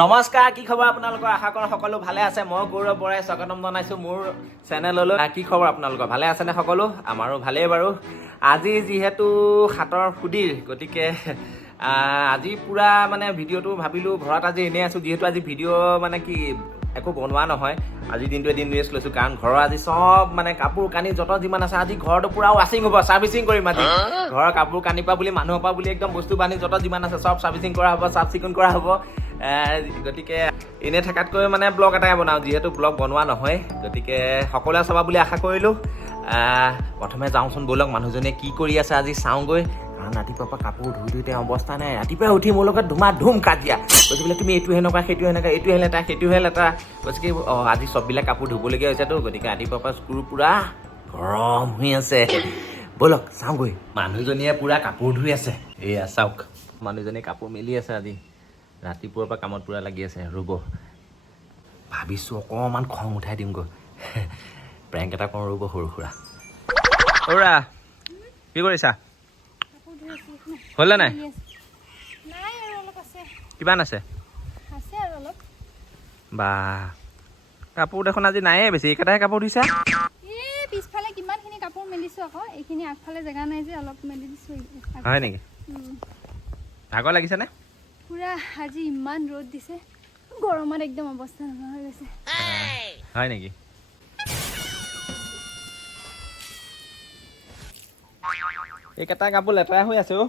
নমস্কাৰ, কি খবৰ আপোনালোকৰ? আশা কৰোঁ সকলো ভালে আছে। মই গৌৰৱ বৰাই স্বাগতম জনাইছোঁ মোৰ চেনেললৈ। কি খবৰ আপোনালোকৰ? ভালে আছেনে সকলো? আমাৰো ভালেই বাৰু। আজি যিহেতু হাতৰ সুদিৰ, গতিকে আজি পুৰা মানে ভিডিঅ'টো ভাবিলোঁ ঘৰত আজি এনেই আছোঁ, যিহেতু আজি ভিডিঅ' মানে কি একো বনোৱা নহয়। আজি দিনটো এদিন ৰেষ্ট লৈছোঁ, কাৰণ ঘৰৰ আজি চব মানে কাপোৰ কানি যত যিমান আছে আজি ঘৰটো পুৰা ৱাশ্বিং হ'ব, ছাৰ্ভিচিং কৰিম আজি। ঘৰৰ কাপোৰ কানিৰ পৰা বুলি মানুহৰ পৰা বুলি একদম বস্তু বান্ধি যত যিমান আছে চব ছাৰ্ভিচিং কৰা হ'ব, চাফ চিকুণ কৰা হ'ব। গতিকে এনে থকাতকৈ মানে ব্লগ এটাই বনাওঁ, যিহেতু ব্লগ বনোৱা নহয়। গতিকে সকলোৱে চাবা বুলি আশা কৰিলোঁ। প্ৰথমে যাওঁচোন ব'লক, মানুহজনীয়ে কি কৰি আছে আজি চাওঁগৈ। কাৰণ ৰাতিপুৱাৰ পৰা কাপোৰ ধুই ধুই তেওঁ অৱস্থা নাই। ৰাতিপুৱাই উঠি মোৰ লগত ধুম কাজিয়া কৈছে বোলে, তুমি এইটোহে নকৰা, সেইটো সেনেকুৱা, এইটোহে লেতেৰা, সেইটোহে লেতেৰা। কৈছে কি আজি চববিলাক কাপোৰ ধুবলগীয়া হৈছেতো, গতিকে ৰাতিপুৱাৰ পৰা স্ক্ৰু পুৰা গৰম হৈ আছে। ব'লক চাওঁগৈ। মানুহজনীয়ে পুৰা কাপোৰ ধুই আছে, এয়া চাওক। মানুহজনীয়ে কাপোৰ মেলি আছে আজি। ৰাতিপুৱাৰ পৰা কামত পুৰা লাগি আছে। ৰ'ব, ভাবিছোঁ অকণমান খং উঠাই দিমগৈ। প্ৰেংক এটা কৰোঁ ৰ'ব, সৰু সুৰা। অ'ৰা, কি কৰিছা? হ'লে নাই? কিমান আছে? বা কাপোৰ দেখোন আজি নাইয়ে বেছি, এইকেইটাহে কাপোৰ ধুইছা? পিছফালে কিমানখিনি কাপোৰ মেলিছো আকৌ, এইখিনি আগফালে জেগা নাই যে অলপ মেলি দিছো। হয় নেকি? ভাগৰ লাগিছেনে? পুৰা আজি ইমান ৰ'দ দিছে, গৰমত একদম অৱস্থা নোহোৱা হৈ গৈছে। হয় নেকি? এইকেইটা কাপোৰ লেতেৰা হৈ আছে অ'।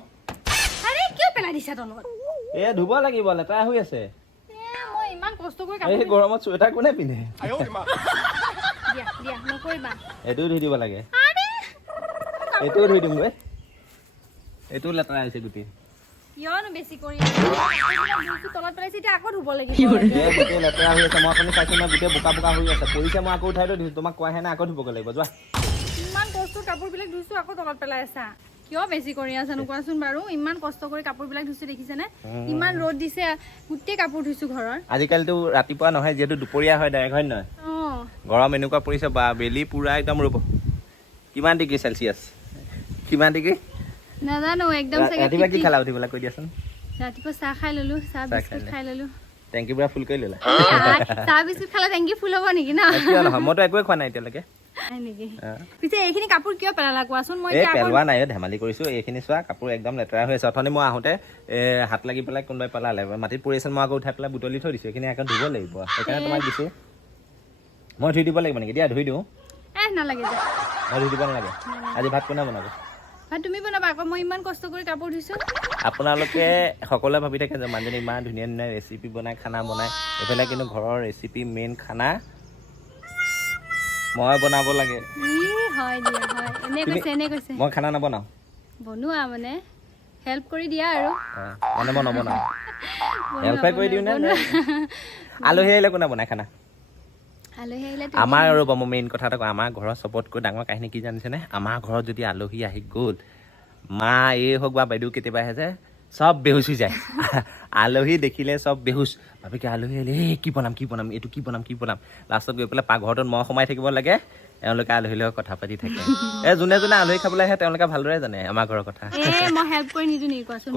আৰে কিয় পেলাই দিছা তলত? ধুব লাগিব, লেতেৰা হৈ আছে। মই ইমান কষ্ট কৰি এই গৰমত চুৱেটাৰ কোনে পিন্ধে? দিয়া নকৰিবা। এইটোও ধুই দিব লাগে। এইটোও ধুই দিম গৈ। এইটোও লেতেৰা হৈছে গোটেই। কিয়নো বেছি কৰি তলত পেলাইছে, এতিয়া আকৌ ধুব লাগিব। গোটেই লেতেৰা হৈ আছে। মই আপুনি চাইছোঁ নহয়, গোটেই বোকা বোকা হৈ আছে। পৰিছে, মই আকৌ উঠাই দিছোঁ। তোমাক কোৱাহে নাই, আকৌ ধুবগৈ লাগিব। যোৱা। ইমান কষ্ট কাপোৰবিলাক ধুইছো, আকৌ তলত পেলাই আছা। কিয় বেছি কৰি আছানো কোৱাচোন বাৰু? ইমান কষ্ট কৰি কাপোৰবিলাক ধুইছো, দেখিছেনে? ইমান ৰ'দ দিছে, গোটেই কাপোৰ ধুইছো ঘৰৰ। আজিকালিতো ৰাতিপুৱা নহয়, যিহেতু দুপৰীয়া হয় ডাইৰেক্ট, হয় নহয়? গৰম এনেকুৱা পৰিছে, বা বেলি পুৰা একদম। ৰ'ব, কিমান ডিগ্ৰী চেলচিয়াছ? কিমান ডিগ্ৰী নাজানো, একদম চাগে। ৰাতিপুৱা কি খালা উঠি পেলাই কৈ দিয়াচোন? ৰাতিপুৱা চাহ খাই ললো, চাহ বিস্কুট খাই ললো। টেংকি পুৰা ফুল কৰি ল'লা? চাহ বিস্কুট খালে টেংকি ফুল হ'ব নেকি? না কিয় নহয়, মইতো একোৱে খোৱা নাই এতিয়ালৈকে। পিছে এইখিনি কাপোৰ কিয় পেলালা কোৱাচোন? মই পেলোৱা নাই, ধেমালি কৰিছো। এইখিনি চোৱা, কাপোৰ একদম লেতেৰা হৈ আছে। অথনি মই আহোঁতে হাত লাগি পেলাই কোনোবাই পেলালে, মাটিত পৰি আছিল। মই আকৌ উঠাই পেলাই বুটলি থৈ দিছোঁ। এইখিনি আকৌ ধুব লাগিব, সেইকাৰণে তোমাক দিছোঁ। মই ধুই দিব লাগিব নেকি? দিয়া ধুই দিওঁ। নালাগে, মই ধুই দিব নালাগে? আজি ভাত কোনে বনাব? ভাত তুমি বনাবা আকৌ, মই ইমান কষ্ট কৰি কাপোৰ ধুইছো। আপোনালোকে সকলোৱে ভাবি থাকে যে মানুহজনী ইমান ধুনীয়া ধুনীয়া ৰেচিপি বনাই, খানা বনাই। এইফালে কিন্তু ঘৰৰ ৰেচিপি মেইন খানা মই বনাব লাগে। মই খানা নবনাওঁ, বনোৱা মানে হেল্প কৰি দিয়া আৰু। মানে মই নবনাওঁ, হেল্পে কৰি দিওঁ নে? আলহী আহিলে কোনে বনাই খানা? আমাৰ ৰ'ব, মই মেইন কথা এটা কওঁ। আমাৰ ঘৰৰ চবতকৈ ডাঙৰ কাহিনী কি জানিছেনে? আমাৰ ঘৰত যদি আলহী আহি গ'ল, মা এই হওক বা বাইদেউ কেতিয়াবা আহে যে, চব বেহুচ হৈ যায়। আলহী দেখিলে চব বেহুচ। ভাবি কি আলহী আহিলে কি বনাম, এইটো কি বনাম। লাষ্টত গৈ পেলাই পাকঘৰটোত মই সোমাই থাকিব লাগে। তেওঁলোকে আলহীৰ লগত কথা পাতি থাকে। যোনে যোনে আলহী খাবলৈ আহে তেওঁলোকে ভালদৰে জানে আমাৰ ঘৰৰ কথা।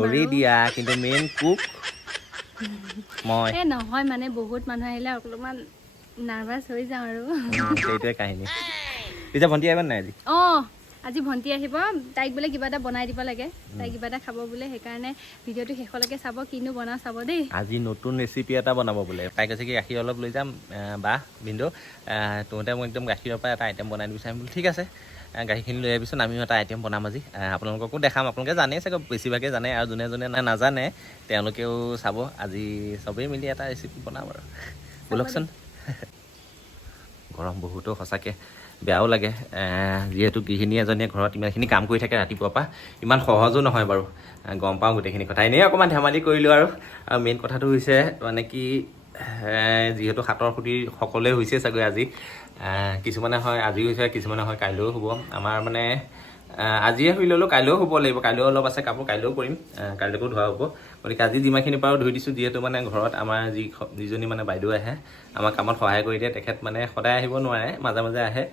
কৰি দিয়া, কিন্তু মেইন কুক মই। নহয় মানে বহুত মানুহ আহিলে অলপমান নাৰ্ভাছ হৈ যাওঁ আৰু। সেইটোৱে কাহিনী। পিছে ভণ্টি আহিব নাই আজি? আজি ভণ্টি আহিব, তাইক বোলে কিবা এটা বনাই দিব লাগে। তাই কিবা এটা খাব বোলে, সেইকাৰণে ভিডিঅ'টো শেষলৈকে চাব, কিনো বনাওঁ চাব দেই। আজি নতুন ৰেচিপি এটা বনাব বোলে। তাই কৈছে কি গাখীৰ অলপ লৈ যাম, বাহ ভিনদেউ তহঁতে মই একদম গাখীৰৰ পৰা এটা আইটেম বনাই দিব বিচাৰিম বোলো। ঠিক আছে, গাখীৰখিনি লৈ আহিবিচোন, আমিও এটা আইটেম বনাম আজি। আপোনালোককো দেখাম। আপোনালোকে জানেই চাগৈ, বেছিভাগে জানে, আৰু যোনে যোনে নাজানে তেওঁলোকেও চাব। আজি চবেই মিলি এটা ৰেচিপি বনাম আৰু, ব'লকচোন। গৰম বহুতো, সঁচাকৈ বেয়াও লাগে। যিহেতু গৃহিণী এজনীয়ে ঘৰত ইমানখিনি কাম কৰি থাকে ৰাতিপুৱাৰ পৰা, ইমান সহজো নহয় বাৰু। গম পাওঁ গোটেইখিনি কথা। এনেই অকণমান ধেমালি কৰিলোঁ আৰু মেইন কথাটো হৈছে মানে কি, যিহেতু হাতৰ সুদি সকলোৱে হৈছে চাগৈ আজি। কিছুমানে হয় আজি হৈছে, কিছুমানে হয় কাইলৈও হ'ব। আমাৰ মানে আজিয়ে শুই ল'লোঁ, কাইলৈও হ'ব লাগিব। কাইলৈও অলপ আছে কাপোৰ, কাইলৈও কৰিম, কাইলৈকো ধোৱা হ'ব। গতিকে আজি যিমানখিনি পাৰোঁ ধুই দিছোঁ। যিহেতু মানে ঘৰত আমাৰ যিজনী মানে বাইদেউ আহে, আমাৰ কামত সহায় কৰি দিয়ে। তেখেত মানে সদায় আহিব নোৱাৰে, মাজে মাজে আহে।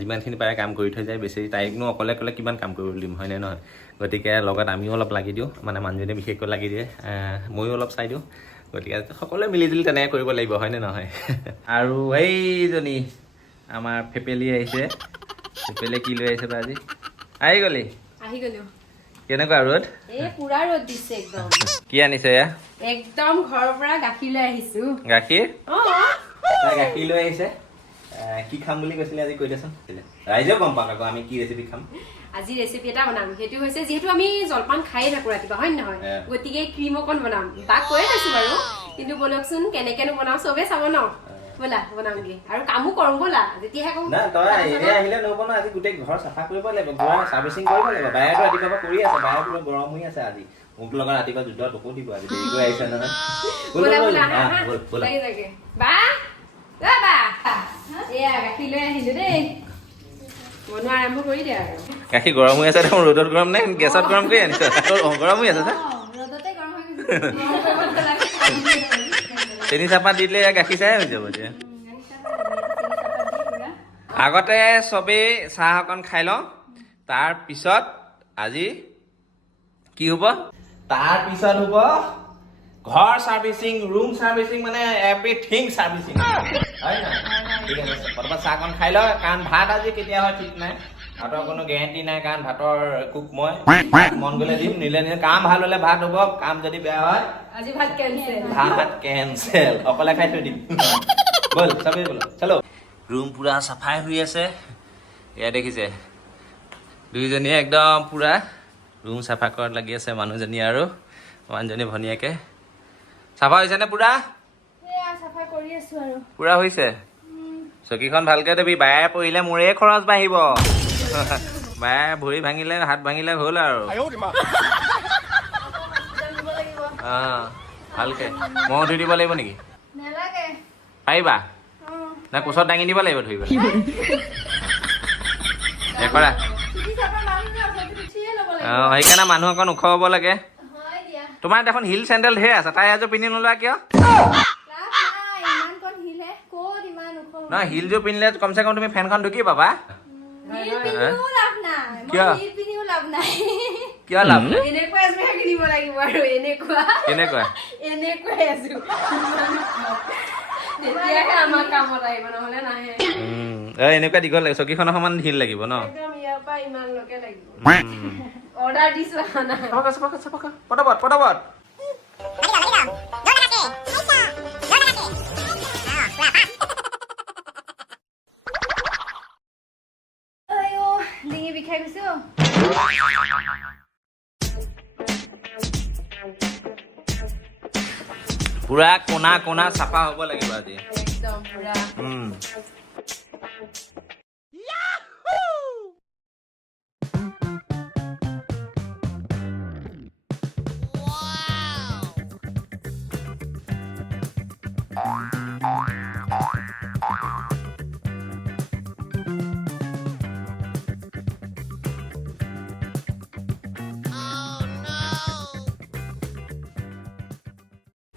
যিমানখিনি পাৰে কাম কৰি থৈ যায়। বেছি তাইকনো অকলে কিমান কাম কৰিব দিম, হয়নে নহয়? গতিকে লগত আমিও অলপ লাগি দিওঁ, মানে মানুহজনীয়ে বিশেষকৈ লাগি দিয়ে, ময়ো অলপ চাই দিওঁ। গতিকে সকলোৱে মিলিজুলি তেনেকৈ কৰিব লাগিব হয়নে নহয় আৰু এইজনী আমাৰ ফেপেলি আহিছে ফেপেলিয়ে কি লৈ আহিছে বা আজি আহি গ'লি আহি গ'লো কেনেকুৱা ৰ'দ এই পুৰা ৰ'দ দিছে একদম কি আনিছে এয়া একদম ঘৰৰ পৰা গাখীৰ লৈ আহিছো গাখীৰ অঁ গাখীৰ লৈ আহিছে কি খাম বুলি কৈছিলে আজি কৈ দেচোন ৰাইজেও গম পাওক আকৌ আমি কি ৰেচিপি খাম আজি ৰেচিপি এটা বনাম সেইটো হৈছে যিহেতু আমি জলপান খায়ে থাকো ৰাতিপুৱা হয় নহয় গতিকে ক্ৰীম অকণ বনাম তাক কৈয়ে থৈছো বাৰু কিন্তু বলকচোন কেনেকেনো বনাও চবে চাব ন ব'লা বনামগে আৰু কামো কৰোঁ ব'লা যেতিয়াহে কওঁ না তই এনে আহিলে নহ'ব ন আজি গোটেই ঘৰ চাফা কৰিব লাগিব ঘৰ চাৰ্ভিচিং কৰিব লাগিব বায়েতো ৰাতিপুৱাৰ পৰা কৰি আছে বায়ে পুৰা গৰম হৈ আছে আজি মোক লগত ৰাতিপুৱা যুদ্ধ তোকো দিব আজি দেৰিকৈ আহিছে নহয় ব'লা ব'লা ব'লা লাগে লাগে বা বা এয়া গাখীৰ লৈ আহিলো দেই বনোৱা আৰম্ভ কৰি দিয়া আৰু গাখীৰ গৰম হৈ আছে দেখোন ৰ'দত গৰম নে গেছত গৰম কৰি আনিছ গৰম হৈ আছে ৰ'দতে গৰম হৈ গৈছে চেনি চাহপাত দি দিলে গাখীৰ চাহে হৈ যাব এতিয়া আগতে চবেই চাহ অকণ খাই লওঁ তাৰপিছত আজি কি হ'ব তাৰপিছত হ'ব ঘৰ চাৰ্ভিচিং ৰুম চাৰ্ভিচিং মানে এভৰিথিং চাৰ্ভিচিং হয় নহয় ঠিক আছে প্ৰথমত চাহকণ খাই লওঁ কাৰণ ভাত আজি কেতিয়া হয় ঠিক নাই ভাতৰ কোনো গেৰেণ্টি নাই কাৰণ ভাতৰ কুক মই মন গ'লে দিম নিলে কাম ভাল হ'লে ভাত হ'ব কাম যদি বেয়া হয় আজি ভাত কেনচেল ভাত কেনচেল অকলে খাই থৈ দিম ব'ল চবেই ব'ল চলো ৰুম পুৰা চাফাই হৈ আছে এয়া দেখিছে দুইজনীয়ে একদম পুৰা ৰুম চাফা কৰাত লাগি আছে মানুহজনী আৰু মানুহজনী ভনীয়েকে চাফা হৈছেনে পুৰা চাফা কৰি আছো আৰু পুৰা হৈছে চকীখন ভালকে দিবি বায়ে পৰিলে মোৰে খৰচ বাঢ়িব বায়ে ভৰি ভাঙিলে হাত ভাঙিলে হ'ল আৰু ভালকে মহ ধুই দিব লাগিব নেকি নেলাগে পাৰিবা না কোচত দাঙি দিব লাগিব ধুই কৰা সেইকাৰণে মানুহ অকণ ওখ হ'ব লাগে তোমাৰ দেখোন হিল চেণ্ডেল ঢেৰ আছে তাই এযোৰ পিন্ধি নোলোৱা কিয় নহয় হিলযোৰ পিন্ধিলে কমচে কম তুমি ফেনখন ঢুকি পাবা কিয় কিয় লাভ নাই কেনেকুৱা এনেকুৱা দীঘল লাগিব চকীখনৰ সমান হিল লাগিব ন অৰ্ডাৰ দিছো পটাপট পটাপট ডিঙি বিষাই গৈছো পুৰা কোণা কোণা চাফা হ'ব লাগিব আজি একদম পুৰা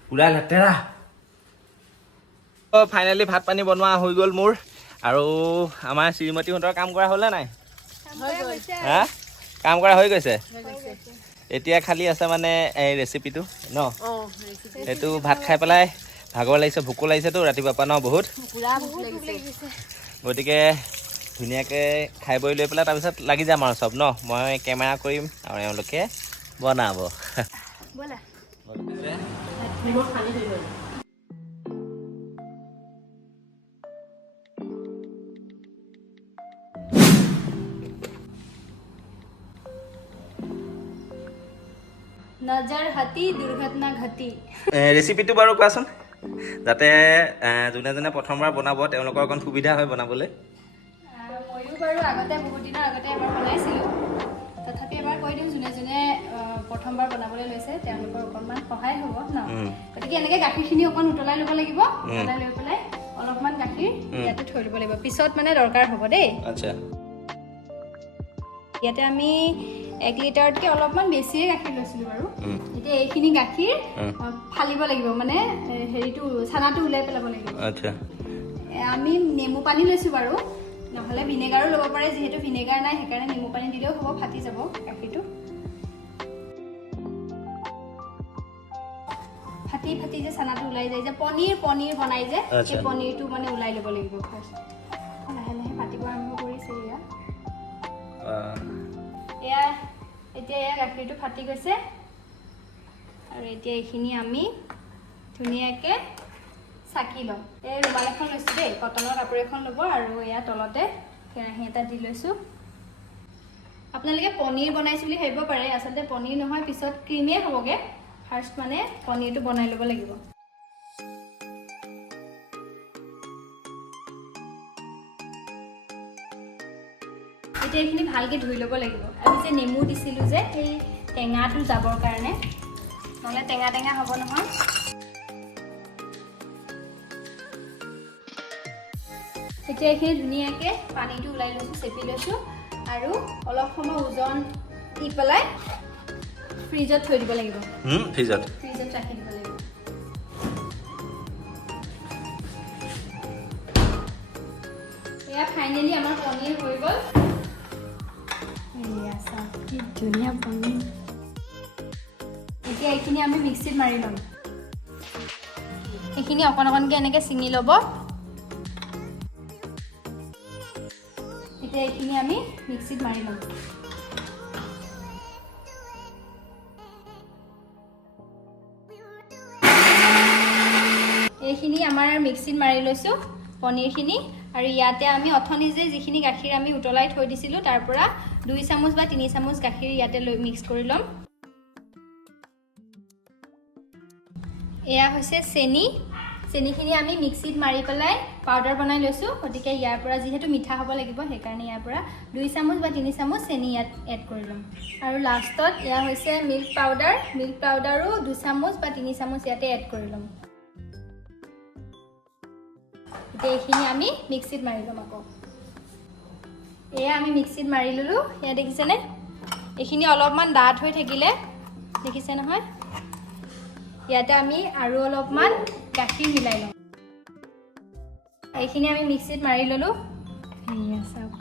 পুৰা লেতেৰা ফাইনেলি ভাত পানী বনোৱা হৈ গ'ল মোৰ আৰু আমাৰ শ্ৰীমতীহঁতৰ কাম কৰা হ'লে নাই হা কাম কৰা হৈ গৈছে এতিয়া খালি আছে মানে এই ৰেচিপিটো ন এইটো ভাত খাই পেলাই ভাগৰ লাগিছে ভোকো লাগিছেতো ৰাতিপুৱা পৰা ন বহুত গতিকে ধুনীয়াকৈ খাই বৈ লৈ পেলাই তাৰপিছত লাগি যাম আৰু চব ন মই কেমেৰা কৰিম আৰু এওঁলোকে বনাব নজৰ হাতী দুৰ্ঘটনা ঘটি ৰেচিপিটো বাৰু কোৱাচোন যাতে যোনে যোনে প্ৰথমবাৰ বনাব তেওঁলোকৰ অকণ সুবিধা হয় বনাবলৈ ময়ো বাৰু আগতে বহুত দিনৰ আগতে এবাৰ বনাইছিলোঁ তথাপি এবাৰ কৈ দিওঁ যোনে যোনে প্ৰথমবাৰ বনাবলৈ লৈছে তেওঁলোকৰ অকণমান সহায় হ'ব ন গতিকে এনেকৈ গাখীৰখিনি অকণ উতলাই ল'ব লাগিব উতলাই লৈ পেলাই অলপমান গাখীৰ ইয়াতে থৈ ল'ব লাগিব পিছত মানে দৰকাৰ হ'ব দেই আচ্ছা ইয়াতে আমি 1 লিটাৰতকৈ অলপমান বেছিয়ে গাখীৰ লৈছিলোঁ বাৰু এতিয়া এইখিনি গাখীৰ ফালিব লাগিব মানে হেৰিটো চানাটো ওলাই পেলাব লাগিব আচ্ছা আমি নেমু পানী লৈছোঁ বাৰু নহ'লে ভিনেগাৰো ল'ব পাৰে যিহেতু ভিনেগাৰ নাই সেইকাৰণে নেমু পানী দিলেও হ'ব ফাটি যাব গাখীৰটো ফাটি ফাটি ফাটি যে চানাটো ওলাই যায় যে পনীৰ বনাই যে আচ্ছা। সেই পনীৰটো মানে ওলাই ল'ব লাগিব ফাৰ্ষ্ট লাহে লাহে ফাটিব আৰম্ভ কৰিছে এয়া এতিয়া এয়া গাখীৰটো ফাটি গৈছে আৰু এতিয়া এইখিনি আমি ধুনীয়াকৈ চাকি ল'ম এই ৰুমাল এখন লৈছোঁ দেই কটনৰ কাপোৰ এখন ল'ব আৰু এয়া তলতে কেৰাহী এটা দি লৈছোঁ আপোনালোকে পনীৰ বনাইছোঁ বুলি ভাবিব পাৰে আচলতে পনীৰ নহয় পিছত ক্ৰীমেই হ'বগৈ ফাৰ্ষ্ট মানে পনীৰটো বনাই ল'ব লাগিব এতিয়া এইখিনি ভালকৈ ধুই ল'ব লাগিব আমি যে নেমু দিছিলোঁ যে সেই টেঙাটো যাবৰ কাৰণে নহ'লে টেঙা টেঙা হ'ব নহয় এতিয়া এইখিনি ধুনীয়াকৈ পানীটো ওলাই লৈছোঁ চেপি লৈছোঁ আৰু অলপ সময় ওজন দি পেলাই ফ্ৰিজত থৈ দিব লাগিব ফ্ৰিজত ৰাখি দিব লাগিব এয়া ফাইনেলি আমাৰ পনীৰ হৈ গ'ল এয়া চাওক কি ধুনীয়া পনীৰ এতিয়া এইখিনি আমি মিক্সিত মাৰি ল'ম এইখিনি অকণ অকণকৈ এনেকৈ ছিঙি ল'ব এতিয়া এইখিনি আমি মিক্সিত মাৰি ল'ম এইখিনি আমাৰ মিক্সিত মাৰি লৈছোঁ পনীৰখিনি আৰু ইয়াতে আমি অথনি যে যিখিনি গাখীৰ আমি উতলাই থৈ দিছিলোঁ তাৰ পৰা 2 চামুচ বা 3 চামুচ গাখীৰ ইয়াতে লৈ মিক্স কৰি ল'ম এয়া হৈছে চেনিখিনি আমি মিক্সিত মাৰি পেলাই পাউডাৰ বনাই লৈছোঁ গতিকে ইয়াৰ পৰা যিহেতু মিঠা হ'ব লাগিব সেইকাৰণে ইয়াৰ পৰা 2 চামুচ বা 3 চামুচ চেনি ইয়াত এড কৰি ল'ম আৰু লাষ্টত এয়া হৈছে মিল্ক পাউডাৰো 2 চামুচ বা 3 চামুচ ইয়াতে এড কৰি ল'ম এতিয়া এইখিনি আমি মিক্সিত মাৰি ল'ম আকৌ এয়া আমি মিক্সিত মাৰি ল'লোঁ এয়া দেখিছেনে এইখিনি অলপমান ডাঠ হৈ থাকিলে দেখিছে নহয় ইয়াতে আমি আৰু অলপমান গাখীৰ মিলাই ল'ম এইখিনি আমি মিক্সিত মাৰি ল'লোঁ এয়া চাওক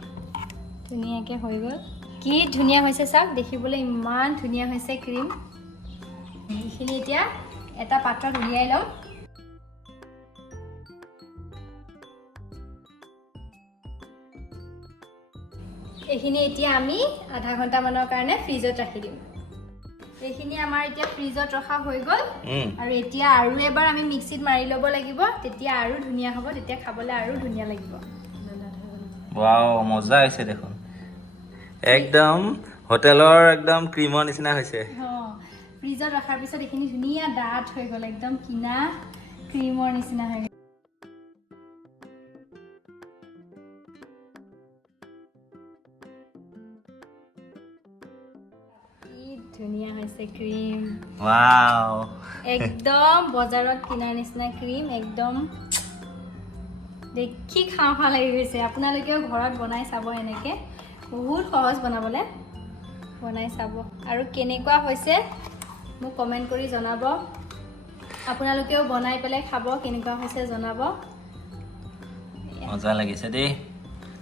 ধুনীয়াকৈ হৈ গ'ল কি ধুনীয়া হৈছে চাওক দেখিবলৈ ইমান ধুনীয়া হৈছে ক্ৰীম এইখিনি এতিয়া এটা পাত্ৰত উলিয়াই ল'ম এইখিনি এতিয়া আমি আধা ঘণ্টামানৰ কাৰণে ফ্ৰিজত ৰাখি দিম এইখিনি আমাৰ এতিয়া ফ্ৰিজত ৰখা হৈ গ'ল আৰু এতিয়া আৰু এবাৰ আমি মিক্সিত মাৰি ল'ব লাগিব তেতিয়া আৰু ধুনীয়া হ'ব তেতিয়া খাবলৈ আৰু ধুনীয়া লাগিব ৱাও মজা হৈছে দেখোন একদম হোটেলৰ একদম ক্ৰীমৰ নিচিনা হৈছে ফ্ৰিজত ৰখাৰ পিছত এইখিনি ধুনীয়া ডাঠ হৈ গ'ল একদম কিনা ক্ৰীমৰ নিচিনা হৈ গ'ল ধুনীয়া হৈছে ক্ৰীম ৱাও একদম বজাৰত কিনাৰ নিচিনা ক্ৰীম একদম দেখি খাওঁ লাগি গৈছে আপোনালোকেও ঘৰত বনাই চাব এনেকৈ বহুত সহজ বনাবলৈ বনাই চাব আৰু কেনেকুৱা হৈছে মোক কমেণ্ট কৰি জনাব আপোনালোকেও বনাই পেলাই খাব কেনেকুৱা হৈছে জনাব মজা লাগিছে দেই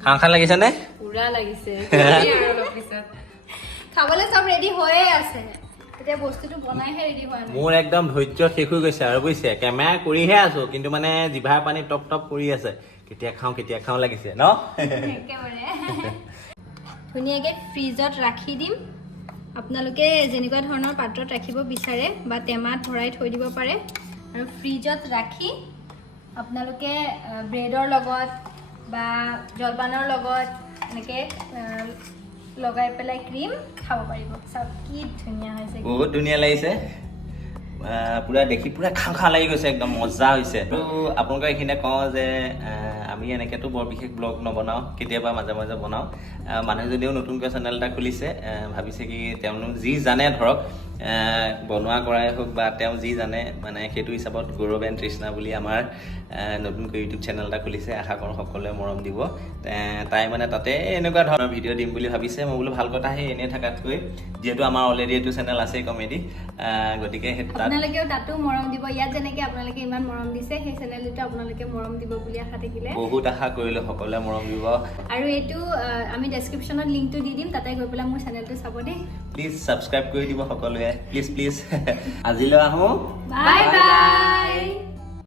খাওঁ লাগিছে নে পুৰা লাগিছে খাবলৈ চব ৰেডি হৈয়ে আছে এতিয়া বস্তুটো বনাইহে ৰেডি হোৱা নাই মোৰ একদম ধৈৰ্য শেষ হৈ গৈছে আৰু বুজিছে কেমেৰা কৰিহে আছো কিন্তু মানে জিভাৰ পানী টপ টপ কৰি আছে কেতিয়া খাওঁ লাগিছে ন একেবাৰে ধুনীয়াকৈ ফ্ৰিজত ৰাখি দিম আপোনালোকে যেনেকুৱা ধৰণৰ পাত্ৰত ৰাখিব বিচাৰে বা টেমাত ভৰাই থৈ দিব পাৰে আৰু ফ্ৰিজত ৰাখি আপোনালোকে ব্ৰেডৰ লগত বা জলপানৰ লগত এনেকৈ লগাই পেলাই ক্ৰীম খাব পাৰিব চাওক কি ধুনীয়া হৈছে বহুত ধুনীয়া লাগিছে পুৰা দেখি পুৰা খাওঁ লাগি গৈছে একদম মজা হৈছে আৰু আপোনালোকক এইখিনিতে কওঁ যে আমি এনেকৈতো বৰ বিশেষ ব্লগ নবনাওঁ কেতিয়াবা মাজে মাজে বনাওঁ মানুহজনীও নতুনকৈ চেনেল এটা খুলিছে ভাবিছে কি তেওঁলোক যি জানে ধৰক বনোৱা কৰাই হওক বা তেওঁ যি জানে মানে সেইটো হিচাপত গৌৰৱ এণ্ড তৃষ্ণা বুলি আমাৰ নতুনকৈ ইউটিউব চেনেল এটা খুলিছে আশা কৰোঁ সকলোৱে মৰম দিব তাই মানে তাতে এনেকুৱা ধৰণৰ ভিডিঅ' দিম বুলি ভাবিছে মই বোলো ভাল কথা সেই এনেই থকাতকৈ যিহেতু আমাৰ অলৰেডি এইটো চেনেল আছেই কমেডি গতিকে আপোনালোকেও তাতো মৰম দিব ইয়াত যেনেকৈ আপোনালোকে ইমান মৰম দিছে সেই চেনেলটো আপোনালোকে মৰম দিব বুলি আশা থাকিলে বহুত আশা কৰিলোঁ সকলোৱে মৰম দিব আৰু এইটো আমি ডেছক্ৰিপশ্যনত লিংকটো দি দিম তাতে গৈ পেলাই মোৰ চেনেলটো চাব দেই প্লিজ ছাবস্ক্ৰাইব কৰি দিব সকলোৱে প্লিজ প্লিজ আজিলৈ আহোঁ বাই বাই